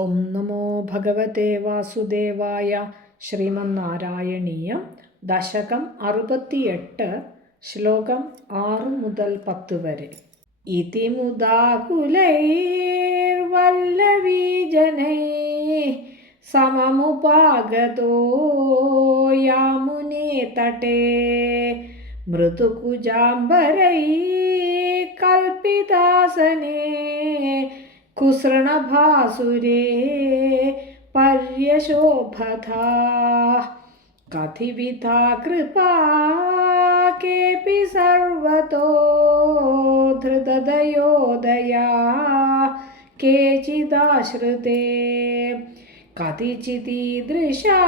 ഓം നമോ ഭഗവതേ വാസുദേവായ. ശ്രീമന്നാരായണീയം ദശകം 68, ശ്ലോകം 6 മുതൽ 10 വരെ. ഇതി മുദാകുലൈർവല്ലവീജനൈ സമമുപാഗതോ യാമുനേ തടേ മൃദുകുജാംബരൈ കൽപിതാസനേ കുസൃണഭാസുരേ പര്യശോഭതാ കഥിവിധാ കൃപാ കേപി സർവതോ ധൃതദയോദയാ കേചിദാശ്രിതേ കതിചിദീദൃശാ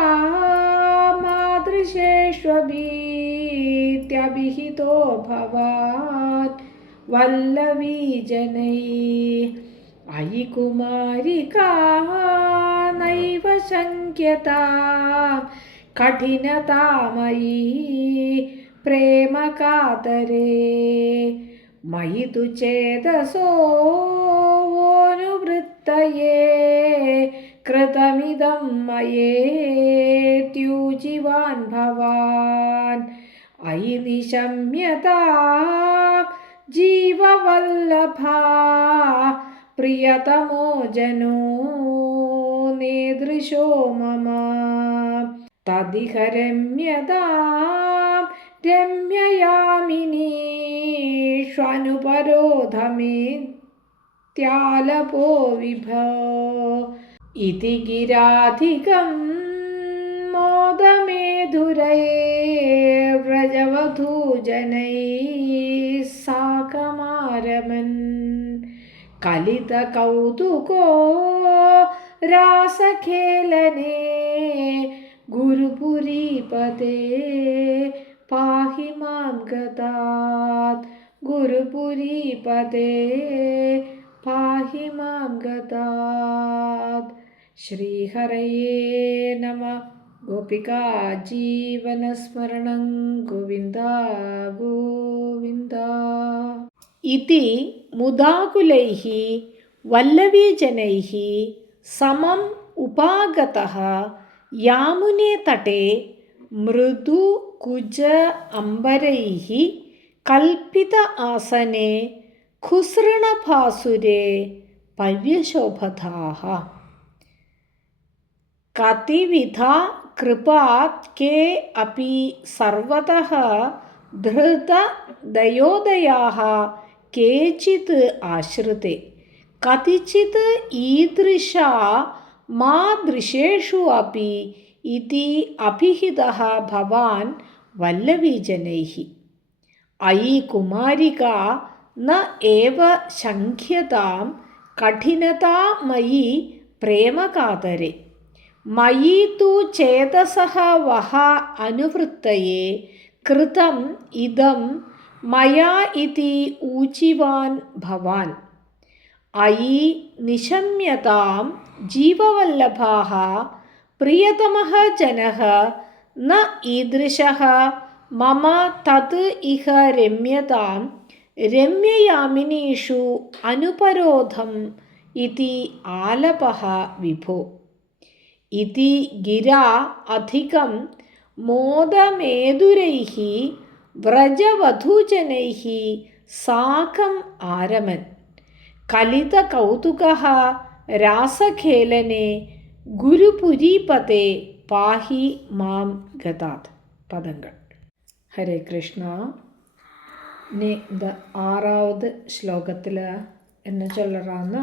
മാദൃശേഷ്വഭീത്യഭിഹിതോ ഭവാൻ വല്ലവീജനൈ അയി കുമാരികാ നൈവ ശങ്ക്യതാം കഠിനതാമയീ പ്രേമകാതരേ മയി തു ചേതസോനുവൃത്തയേ കൃതമിദം മയേത്യൂജിവാൻ ഭവാൻ അയി നിശമ്യതാം ജീവവല്ലഭാ പ്രിയതമോ ജനോ നേദൃശോ മമ തദിഹ രമ്യതാം രമ്യയാമിനീഷ്വനുപരോധമേത്യാലപോ വിഭോ ഇതി ഗിരാധികം മോദമേധുരൈർവ്രജവധൂജനൈ സാകമാരമൻ കലിതകൗതുകോ രാസഖേലനേ ഗുരുപുരീപതേ പാഹി മാം ഗതാത് ഗുരുപുരീപതേ പാഹി മാം ഗതാത്. ശ്രീഹരയേ നമഃ. ഗോപികാ ജീവനസ്മരണം ഗോവിന്ദ ഗോവിന്ദ. ഇതി മുദാകുലൈഃ വല്ലവീജനൈഃ സമം ഉപാഗതഃ യാമുനേ തടേ മൃദുകുജ അംബരൈഃ കൽപിത ആസനേ ഖുസൃണഭാസുരേ പര്യശോഭതാഃ കതിവിധാ കൃപാ കേ അപി സർവതഃ ധൃതദയോദയാഃ കേചിത് ആശ്രിതേ കതിചിത് ഈദൃശാ മാദൃശേഷു അപി ഇതി അഭിഹിതഃ ഭവാൻ വല്ലവീജനൈഃ അയി കുമാരികാ ന ഏവ ശങ്ക്യതാം കഠിനതാ മയി പ്രേമകാതരേ മയി തു ചേതസഃ വഹ അനുവൃത്തയേ കൃതം ഇദം മയാ ഇതി ഊചിവാൻ ഭവാൻ അയി നിശമ്യതാം ജീവവല്ലഭാഃ പ്രിയതമഃ ജനഃ ന ഈദൃശഃ മമ തത് ഇഹ രമ്യതാം രമ്യയാമിനീഷു അനുപരോധം ഇതി ആലപഃ വിഭോ ഇതി ഗിരാ അധികം മോദമേധുരൈഃ വ്രജവധൂജനൈഃ സാകം ആരമൻ കലിതകൗതുകഃ രാസഖേലനേ ഗുരുപുരീപതേ പാഹി മാം ഗതാത്. പദങ്ങൾ. ഹരേ കൃഷ്ണ. ഇനി இந்த 6வது ശ്ലോകത്തിൽ என்ன சொல்கிறான்னா,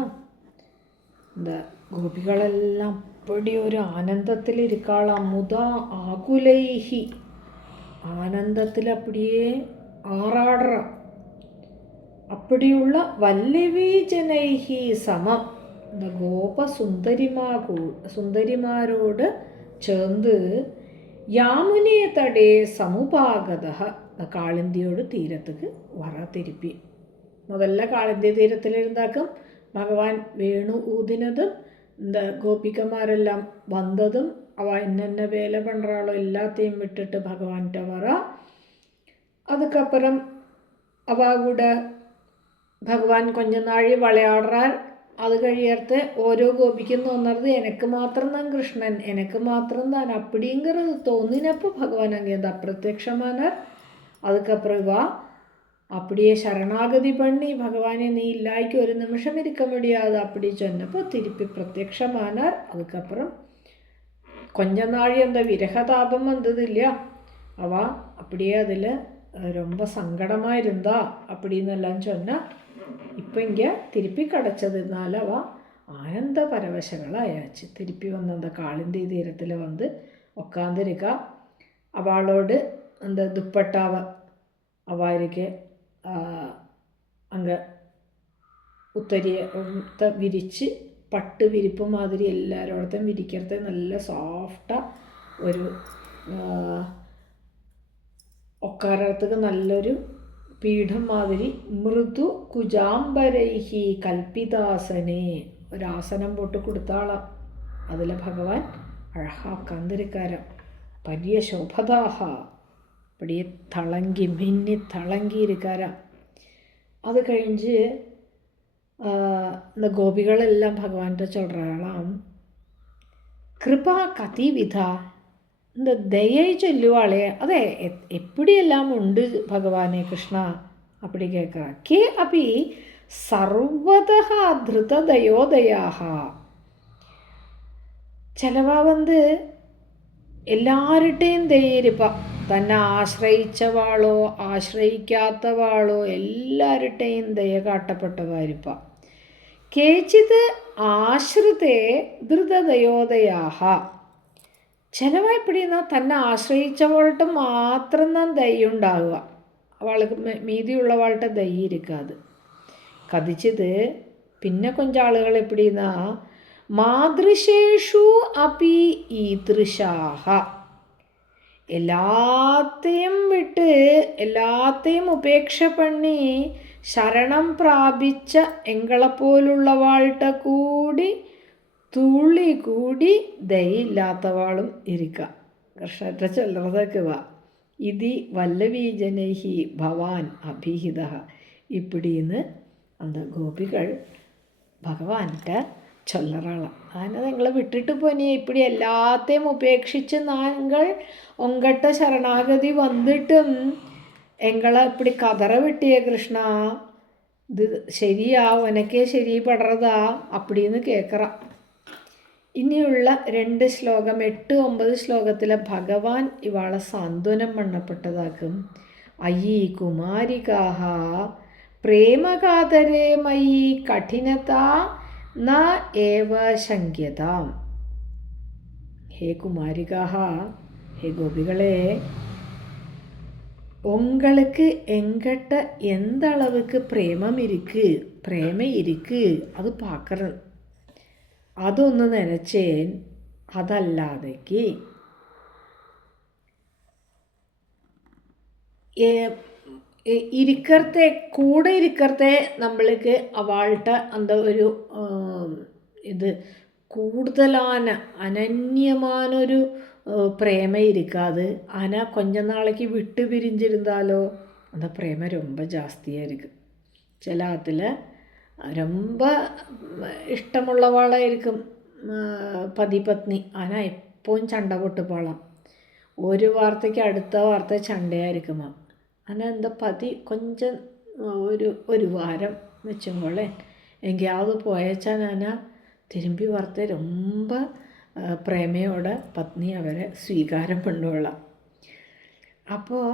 இந்த கோபிகளெல்லாம் அப்படி ஒரு ஆனந்தத்தில் இருக்காளாம். முதா ஆகுலைஹி, ஆனந்தத்தில் அப்படியே ஆறாடுறா. அப்படிയുള്ള വല്ലവീജനൈഹി സമം, இந்த கோப സുന്ദരിമാരോട് ചേർന്ന് യാമുനേ തടേ സമുപാഗതഃ, കാളിന്തിയോട് തീരത്തുക്ക് വറ തിരുപ്പി. முதல்ல കാളിന്തി തീരത്തിലിരുന്നാക്കും ഭഗവാൻ വേണു ഊതിനതും இந்த ഗോപികമാരെല്ലാം വന്നതും അവ എന്നென்ன വേല പண்றாளோ எல்லாத்தையும் விட்டுட்டு பகவான்கிட்ட வரா. அதுக்கப்புறம் அவ கூட பகவான் கொஞ்ச நாள் விளையாடுறார். അത് കഴിയർത്തെ ഓരോ ഗോപിക്കും തോന്നരുത് എനിക്ക് മാത്രം താൻ കൃഷ്ണൻ, എനിക്ക് മാത്രം താൻ അപ്പടിങ്கிறது തോന്നിനപ്പോൾ பகவான் அங்கேருந்து அப்பிரத்யட்சமானார். அதுக்கப்புறம் வா அப்படியே சரணாகதி பண்ணி பகவானே நீ இல்லாய்க்கு ஒரு நிமிஷம் இருக்க முடியாது அப்படி சொன்னപ്പോൾ திருப்பி பிரத்யட்சமானார். அதுக்கப்புறம் கொஞ்ச நாள் அந்த விரகதாபம் வந்தது இல்லையா, அவ அப்படியே அதில் ரொம்ப சங்கடமாக இருந்தா அப்படின்னெல்லாம் சொன்னால் இப்போ இங்கே திருப்பி கிடச்சதுனால அவ ஆனந்த பரவசங்களாயாச்சு. திருப்பி வந்து அந்த காளிந்தி தீரத்தில் வந்து உட்காந்துருக்கா. அவளோடு அந்த துப்பட்டாவை அவருக்கு அங்கே ഉത്തരിയെ വിരിച്ച് പട്ട് വിരിപ്പ് മാതിരി എല്ലാവരോടത്തും വിരിക്കരുത്. നല്ല സോഫ്റ്റാണ് ഒരു ഒക്കാരത്തേക്ക് നല്ലൊരു പീഠം മാതിരി മൃദു കുജാംബരൈഹി കൽപ്പിതാസനെ ഒരാസനം പോട്ട് കൊടുത്താളാം. അതിൽ ഭഗവാൻ അഴഹാക്കാന്തിരിക്കാരം വലിയ ശോഭതാഹ அப்படியே தளங்கி மின்னி தளங்கி இருக்காரா. அது கழிஞ்சு இந்த கோபிகளெல்லாம் பகவான்கிட்ட சொல்கிறாளாம், கிருபா கதி விதா, இந்த தயை சொல்லுவாளே அதை எப்படியெல்லாம் உண்டு பகவானே கிருஷ்ணா அப்படி கேட்குறா. கே அப்படி சர்வதா திருத தயோதயாக, ചിലവാ வந்து എല്ലാവരുടെയും ദയയിരിപ്പ, തന്നെ ആശ്രയിച്ചവാളോ ആശ്രയിക്കാത്തവാളോ എല്ലാവരുടെയും ദയ കാട്ടപ്പെട്ടവായിരിപ്പ. കേച്ചിത് ആശ്രിതേ ധൃതദയോദയാഹ, ചിലവ എപ്പിടിയെന്നാ തന്നെ ആശ്രയിച്ചവളുടെ മാത്രം താൻ ദയുണ്ടാവുക, അവൾക്ക് മീതിയുള്ളവാളുടെ ദയ ഇരിക്കാതെ. കഥിച്ചത് പിന്നെ കൊഞ്ചാളുകൾ എപ്പിടിയെന്നാ മാതൃശേഷു അപി ഈദൃശാഹ, എല്ലാത്തെയും വിട്ട് എല്ലാത്തെയും ഉപേക്ഷ പണി ശരണം പ്രാപിച്ച എങ്ങളെപ്പോലുള്ളവാളുടെ കൂടി തുള്ളി കൂടി ദയില്ലാത്തവാളും ഇരിക്കുക. കൃഷ്ണൻ്റെ ചൊല്ലറതൊക്കെ വാ ഇതി വല്ലവീജനൈഹി ഭവാൻ അഭിഹിത, ഇപ്പിടിന്ന് அந்த ഗോപികൾ ഭഗവാന്റെ ചൊല്ലറാളാം. അങ്ങനെ നിങ്ങളെ വിട്ടിട്ട് പോനി ഇപ്പിടി എല്ലാത്തെയും ഉപേക്ഷിച്ച് നാങ്ങൾ ഒങ്കട്ട ശരണാഗതി വന്നിട്ടും എങ്ങളെ ഇപ്പിടി കതറ വിട്ടിയേ കൃഷ്ണ, ഇത് ശരിയാ ഉനക്കേ ശരി പടറതാ അപ്പിടിന്ന് കേൾക്കറ. ഇനിയുള്ള 2 ശ്ലോകം 8-9 ശ്ലോകത്തിലെ ഭഗവാൻ ഇവാളെ സാന്ത്വനം മണ്ണപ്പെട്ടതാക്കും. അയ്യി കുമാരികാഹ പ്രേമകാതരേ മയി കഠിനത ന ഏവ ശങ്ക്യതാം. ഹേ കുമാരികാഹ, ഹേ ഗോപികളെ, உங்களுக்கு எங்கிட்ட எந்த அளவுக்கு பிரேமம் இருக்கு, பிரேமை இருக்கு அது பார்க்குறேன். അതൊന്ന് നനച്ചേൻ, അതല്ലാതേക്ക് ഇരിക്കത്തെ കൂടെ ഇരിക്കത്തെ നമ്മൾക്ക് അവളുടെ എന്താ ഒരു ഇത് കൂടുതലാന അനന്യമാനൊരു പ്രേമ ഇരിക്കാതെ ആന കൊഞ്ച നാളേക്ക് വിട്ടു പിരിஞ்சிருந்தாലോ அந்த പ്രേമ ரொம்ப ஜாஸ்தியாக இருக்குது. ചില അതിൽ ரொம்ப ഇഷ്ടമുള്ളവാളായിരിക്കും പതി പത്നി, ആന എപ്പോഴും ചണ്ട പൊട്ട് പോളാം. ഒരു വാർത്തയ്ക്ക് അടുത്ത വാർത്ത ചണ്ടയായിരിക്കും. ஆனால் இந்த பதி கொஞ்சம் ஒரு வாரம் வச்சுங்கோளேன், எங்கேயாவது போயச்சா நானா திரும்பி வரத்த ரொம்ப പ്രേമയോட പത്നി അവരെ സ്വീകാരം பண்ணுவலாம். അപ്പോൾ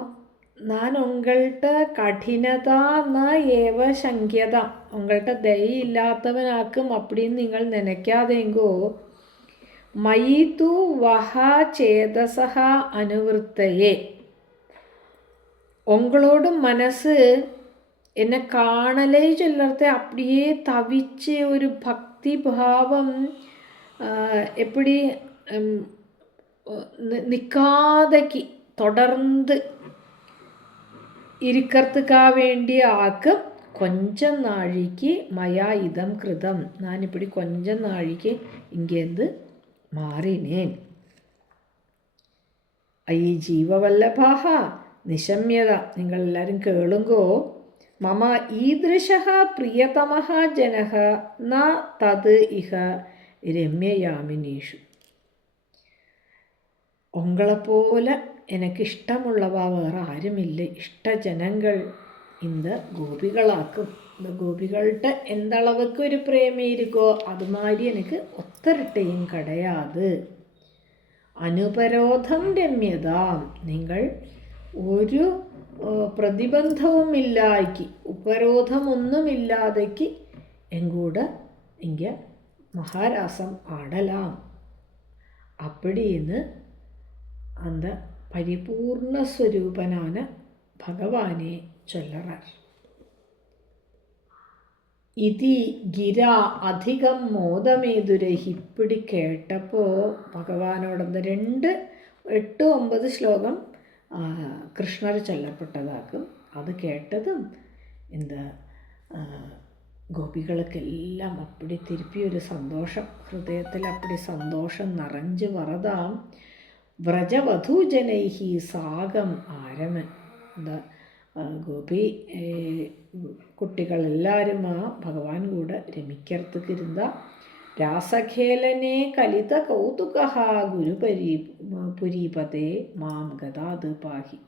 ഞാൻ ഉങ്ങളുടെ കഠിനത ന ഏവ ശങ്ക്യത, ഉങ്ങളുടെ ദയയില്ലാത്തവനാക്കും அப்படின்னு നിങ്ങൾ നനയ്ക്കാതെങ്കോ മയി തു വഹ ചേതസഹ അനുവൃത്തയെ, உங்களோட மனசு என்னை காணலே சொல்லறத அப்படியே தவிச்சு ஒரு பக்தி பாவம் எப்படி நிற்காதைக்கு தொடர்ந்து இருக்கிறதுக்காக வேண்டிய ஆக்கும் கொஞ்சம் நாழிக்கு மயா இதம் கிருதம், நான் இப்படி கொஞ்சம் நாழிக்கு இங்கேருந்து மாறினேன். ஐ ஜீவவல்லபாக നിശമ്യത, നിങ്ങളെല്ലാവരും കേളുങ്കോ മമ ഈദൃശഃ പ്രിയതമഃ ജനഃ ന തത് ഇഹ രമ്യയാമിനീഷു. ഉങ്ങളെപ്പോലെ എനിക്കിഷ്ടമുള്ളവ വേറെ ആരുമില്ല. ഇഷ്ടജനങ്ങൾ இந்த ഗോപികളാക്കും. இந்த ഗോപികളുടെ എന്തളവൊക്കെ ഒരു പ്രേമയിരിക്കോ അതുമാതിരി എനിക്ക് ഒത്തരട്ടയും കടയാത്. അനുപരോധം രമ്യതാം, നിങ്ങൾ ഒരു പ്രതിബന്ധവുമില്ലായ്ക്ക്, ഉപരോധമൊന്നുമില്ലാതേക്ക് എങ്കൂടെ ഇங்கே மகாராசம் ஆடலாம் அப்படின்னு அந்த பரிபூர்ண ஸ்வரூபனான பகவானே சொல்லுறார். ഇതി ഗിര അധികം മോദമേതുരഹി. ഇപ്പിടി കേട്ടപ്പോൾ ഭഗവാനോടൊന്ന് 8-9 ശ്ലോകം കൃഷ്ണർ ചൊല്ലപ്പെട്ടതാക്കും. അത് കേട്ടതും എന്താ ഗോപികൾക്കെല്ലാം അപ്പടി തിരുപ്പി ഒരു സന്തോഷം, ഹൃദയത്തിൽ അപ്പടി സന്തോഷം നിറഞ്ഞു വറതാം. വ്രജവധൂജനൈഹി സാഗം ആരമൻ. എന്താ ഗോപി കുട്ടികളെല്ലാവരും ആ ഭഗവാൻ കൂടെ രമിക്കർത്തുക്ക് ഇരുന്ന രാസഖേലനെ കലിത കൗതുക പുരീപതേ മാം ഗതാത് പാഹി.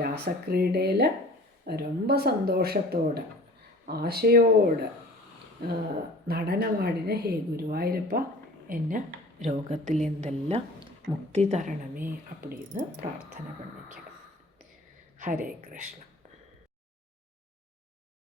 രാസക്രീഡയിൽ ரொம்ப സന്തോഷത്തോടെ ആശയോടെ നടനമാടിന ഹേ ഗുരുവായൂരപ്പ, എന്നെ രോഗത്തിൽ എന്തെല്ലാം മുക്തി തരണമേ அப்படின்னு പ്രാർത്ഥന பண்ணிക്കണം. ഹരേ കൃഷ്ണ.